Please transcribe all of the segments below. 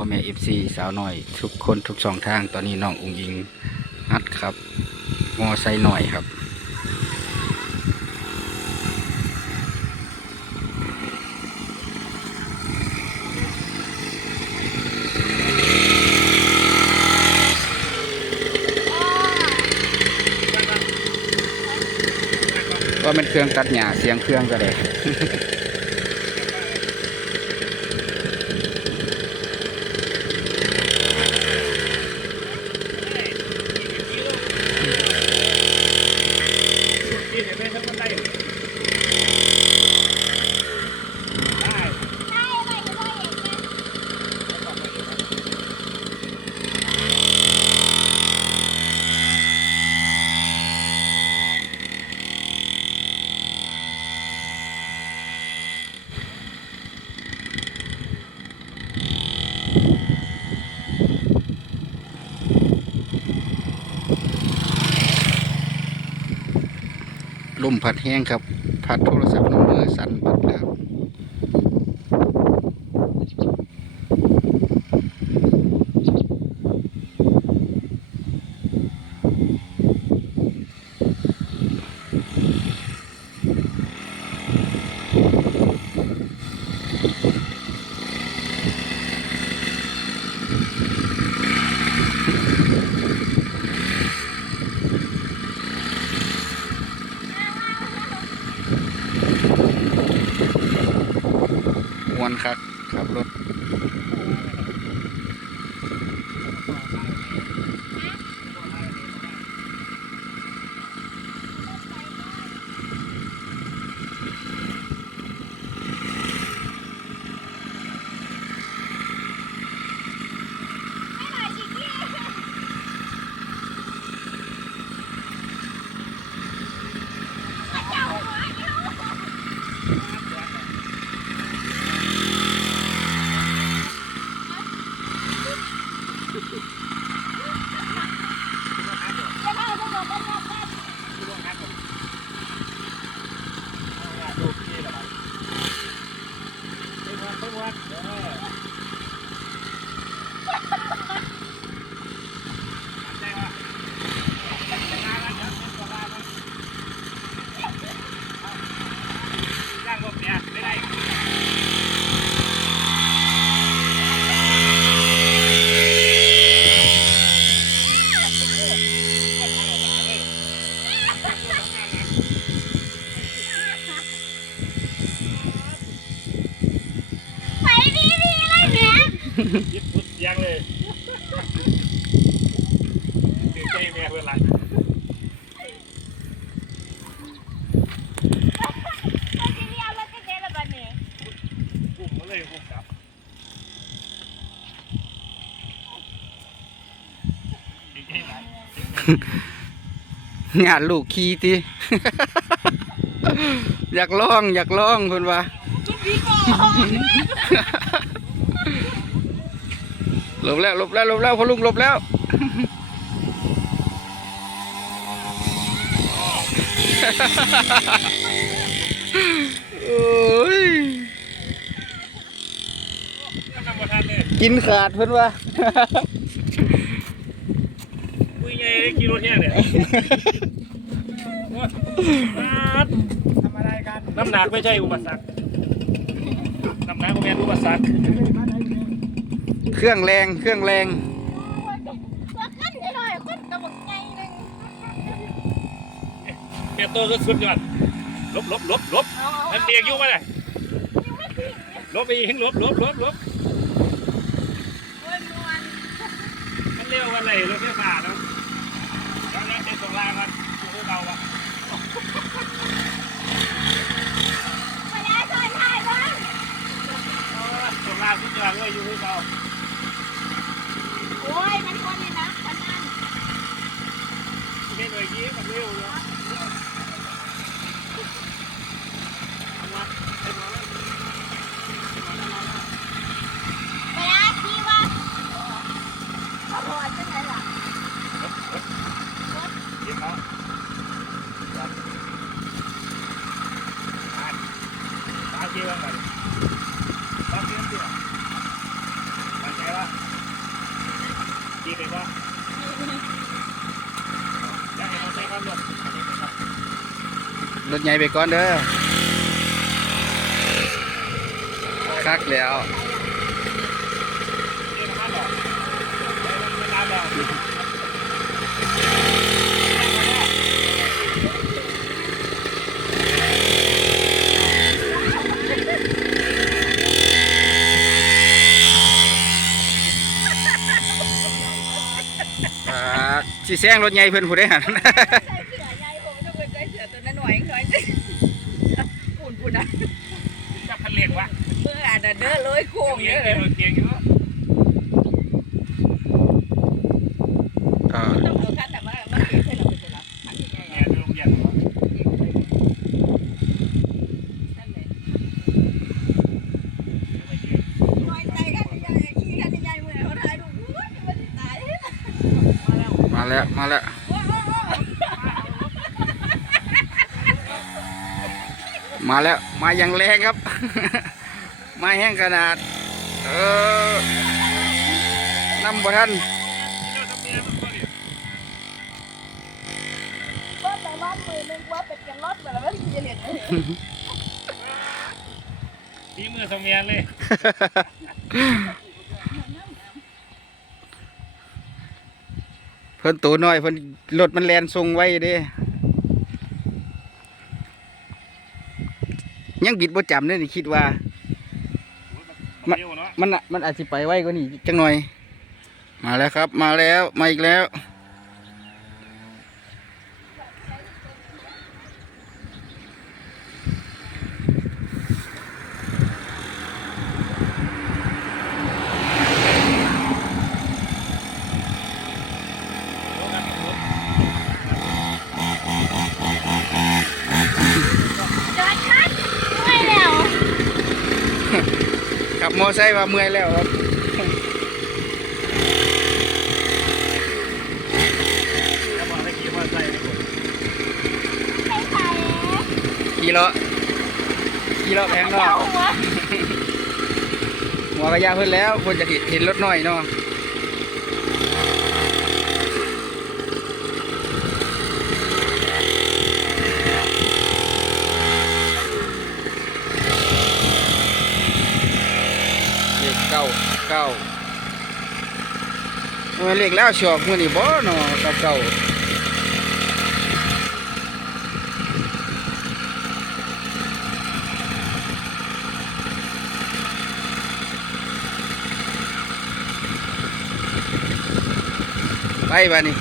พ่อแม่เอฟซีสาวหน่อย ทุกคนทุกช่องทางตอนนี้น้ององยิงอัดครับ มอไซค์หน่อยครับว่าเป็นเครื่องตัดหญ้าเสียงเครื่องก็ได้ กินเห็นไหมทั้งคนได้ได้ ลมพัดแห้งครับพัดโทรศัพท์น้ำมือสั่นเบัดแล้ว วนครับขับรถ Yeah. งานลูกขี่ติ อยากลอง อยากลองคนว่าหลบแล้วหลบแล้วหลบแล้วพอลุงหลบแล้วโอ้ยกินขาดเพิ่อนว่าคุย ไงกิโลเที่ยงเนี่ยทำอะไรกันน้ำหนักไม่ใช่อุปสรรคน้ำหนักก็เป็นอุปสรรคเครื่องแรงเครื่องแรงว่าขั้นได้หน่อยคนกระบอกไงนึงเปียโตก็สุดยอดลบลบลบลบมันเปียกอยู่มาเลยลบไปอีกลบลบลบลบโอ้ยมวนมันเร็วกันเลยรถไฟฟ้าเนาะแล้วเนี่ยเป็นตรงล่างกันดู เบาปะไปได้ซอยถ่ายบ้างตรงล่างสุดยอดเลยอยู่ที่เบา โอ้ยมันคนนี่นะคนนั้น ไม่หน่อยยิ้มมันเร็วเลยเอามาให้หมอแล้ว ไปได้ที่ว่าขบวนจังไหนล่ะ ยิ้มเอาตามเกี่ยวกันตามเกี่ยวกันตั้งใจว่า ถใหญ่ไปก่อนเด้อคักแล้วอ่าสิแซงรถใหญ่เพิ่นผู้ใดหัน ใส่เสือใหญ่ผมต้องเป็นใส่เสือตัวนั้นหน่อยหน่อยปุ่นปุ่นอะ จับพันเล็กวะเมื่ออ่านเด้อเลยโค้งเกีเยยงอะเกียงอยู่อ่าต้องเอาขั้นแต่ว่ามันเก็บให้เราไปเลยละขั้นใหญ่เกียงอยู่โรงเรียนนั่นเลยน้อยใจกันใหญ่ขี้กันใหญ่เมื่อเขาถ่ายรูปมันตาย มาแล้วมาแล้ว มาแล้วมาแล้ว มาอย่างแรงครับ มาแห้งขนาด เออนำบ่ทันก็แต่ว่ามือนึงว่าเป็นกันรถมาแล้วที่จะเห็นตีมือสมียนเลยเพิ่นตัวน้อยเพิ่นรถมันแลนทรงไว้เด้ ยังบิดบ่จำเด้นี่คิดว่า มันเร็วเนาะ มันน่ะมันอาจสิไปไวกว่านี้จังหน่อย มาแล้วครับ มาแล้ว มาอีกแล้ว จอดคัดไม่แล้ว ขับ มอไซค์ว่าเมื่อยแล้วครับถ้าบอกให้ขี่มอเตอร์ไซค์ไม่ใส่ขี่เลาะขี่เลาะแพงเนาะหัวหัวกระยาเพิ่นแล้วเพิ่นจะเห็นรถน้อยเนาะเลขเก้าเก้าเมื่อเลขแล้วชอกมื้อนี่บ่เนาะเก้าเก้าไปบ้านี่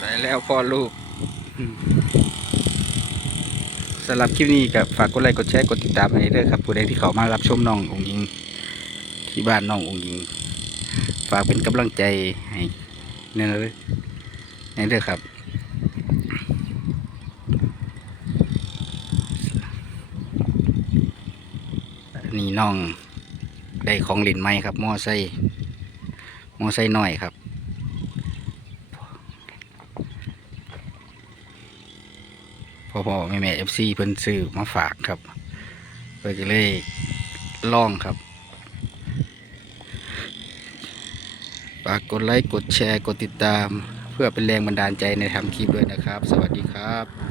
ไป แล้วพ่อลูกสำหรับคลิปนี้กับฝากกดไลค์กดแชร์กดติดตามให้ด้วยครับผู้ใดที่เขามารับชมน้ององค์ยิง ที่บ้านน้ององค์ยิง ฝากเป็นกำลังใจให้เนื้อในเด้อครับนี่น้องได้ของเลินไหมครับมอไซมอไซค์น้อยครับ พ่อพ่อแม่แม่เอฟซีเพิ่นซื้อมาฝากครับเพื่อจะเลยล่องครับฝากกดไลค์กดแชร์กดติดตาม เพื่อเป็นแรงบันดาลใจในทำคลิปด้วยนะครับ สวัสดีครับ